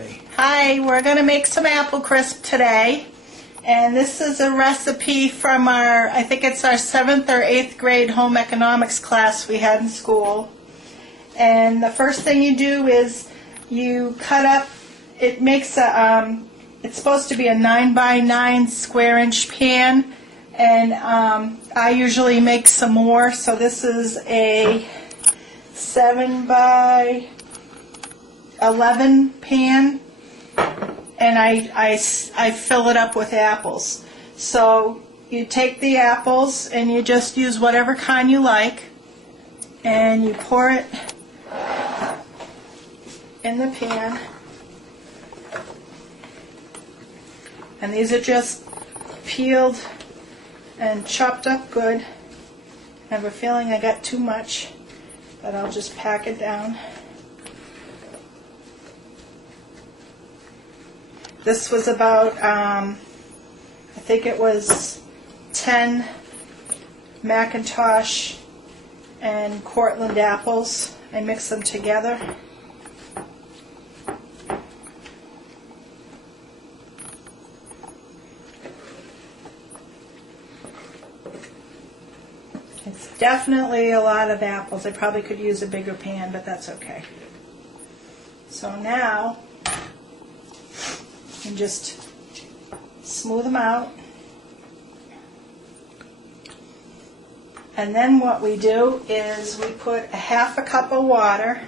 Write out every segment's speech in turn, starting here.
Okay. Hi, we're going to make some apple crisp today. And this is a recipe from I think it's our 7th or 8th grade home economics class we had in school. And the first thing you do is you cut up, it makes it's supposed to be a 9 by 9 square inch pan. And I usually make some more, so this is a 7 by 11 pan, and I fill it up with apples. So you take the apples and you just use whatever kind you like, and you pour it in the pan. And these are just peeled and chopped up good. I have a feeling I got too much, but I'll just pack it down. This was about, I think it was 10 Macintosh and Cortland apples. I mix them together. It's definitely a lot of apples. I probably could use a bigger pan, but that's okay. So now, and just smooth them out. And then what we do is we put a half a cup of water,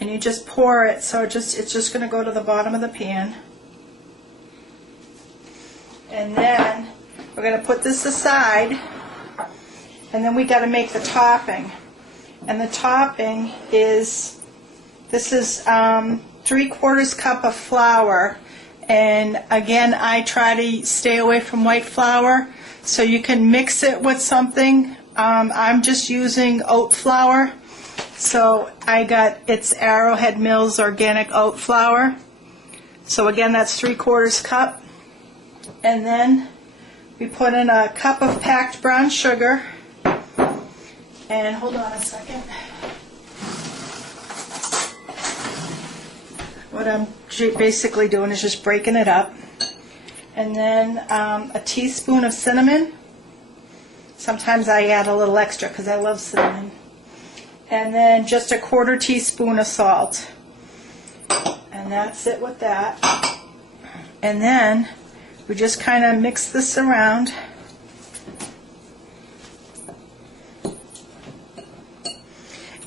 and you just pour it, so it's just going to go to the bottom of the pan. And then we're going to put this aside, and then we got to make the topping. And the topping is, this is 3/4 cup of flour. And again, I try to stay away from white flour, so you can mix it with something. I'm just using oat flour, so it's Arrowhead Mills organic oat flour. So again, that's 3/4 cup. And then we put in a cup of packed brown sugar. And hold on a second. What I'm basically doing is just breaking it up. And then a teaspoon of cinnamon. Sometimes I add a little extra because I love cinnamon. And then just a 1/4 teaspoon of salt. And that's it with that. And then we just kind of mix this around.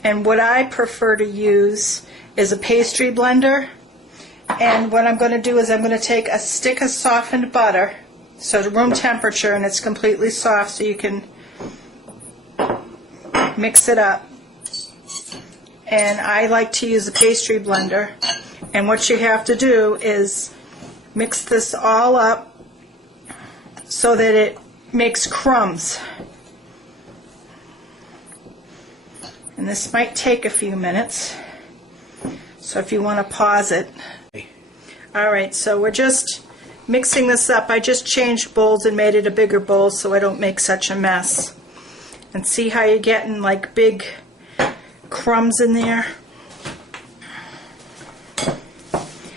And what I prefer to use is a pastry blender. And what I'm going to do is I'm going to take a stick of softened butter, so to room temperature, and it's completely soft, so you can mix it up. And I like to use a pastry blender. And what you have to do is mix this all up so that it makes crumbs. And this might take a few minutes, so if you want to pause it. Alright, so we're just mixing this up. I just changed bowls and made it a bigger bowl so I don't make such a mess. And see how you're getting like big crumbs in there?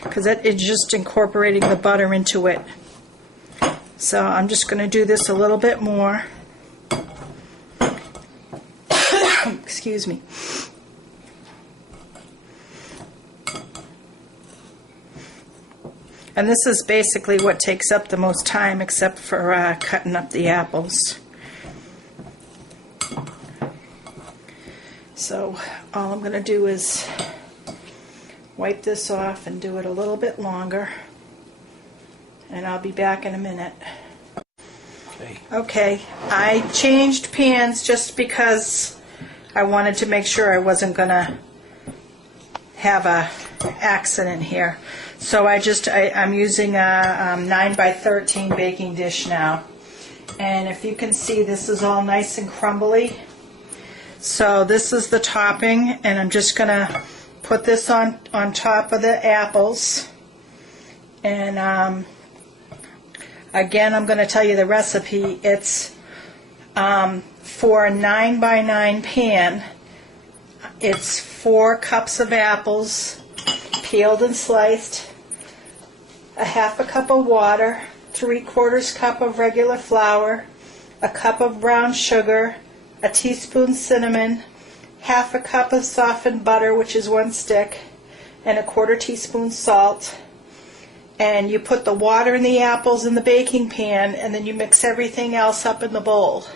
Because it's just incorporating the butter into it. So I'm just going to do this a little bit more. Excuse me. And this is basically what takes up the most time, except for cutting up the apples. So all I'm going to do is wipe this off and do it a little bit longer. And I'll be back in a minute. Okay, I changed pans just because I wanted to make sure I wasn't going to have a accident here. So I'm using a 9 by 13 baking dish now. And if you can see, this is all nice and crumbly. So this is the topping, and I'm just going to put this on top of the apples. And again, I'm going to tell you the recipe. It's for a 9 by 9 pan. It's 4 cups of apples, peeled and sliced. a half a cup of water, 3/4 cup of regular flour, a cup of brown sugar, a teaspoon cinnamon, half a cup of softened butter, which is 1 stick, and a 1/4 teaspoon salt. And you put the water and the apples in the baking pan, and then you mix everything else up in the bowl.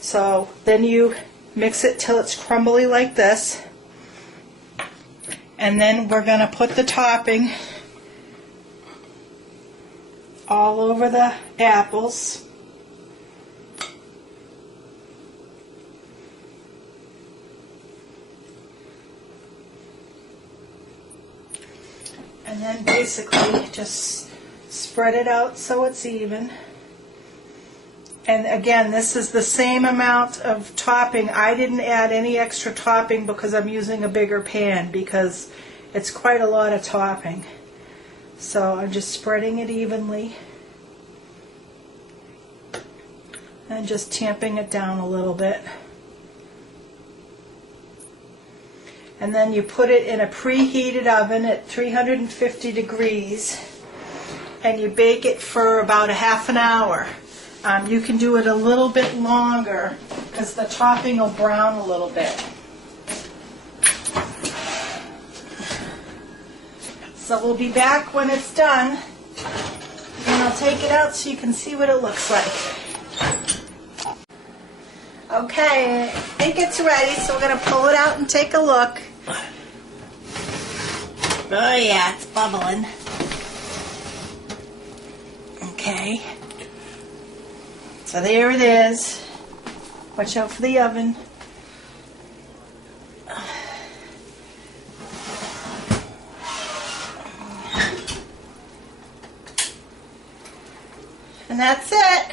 So then you mix it till it's crumbly like this. And then we're going to put the topping all over the apples. And then basically just spread it out so it's even. And again, this is the same amount of topping. I didn't add any extra topping because I'm using a bigger pan, because it's quite a lot of topping. So I'm just spreading it evenly and just tamping it down a little bit. And then you put it in a preheated oven at 350 degrees, and you bake it for about a half an hour. You can do it a little bit longer because the topping will brown a little bit. So we'll be back when it's done, and I'll take it out so you can see what it looks like. Okay, I think it's ready, so we're going to pull it out and take a look. Oh yeah, it's bubbling. Okay. So there it is. Watch out for the oven. And that's it.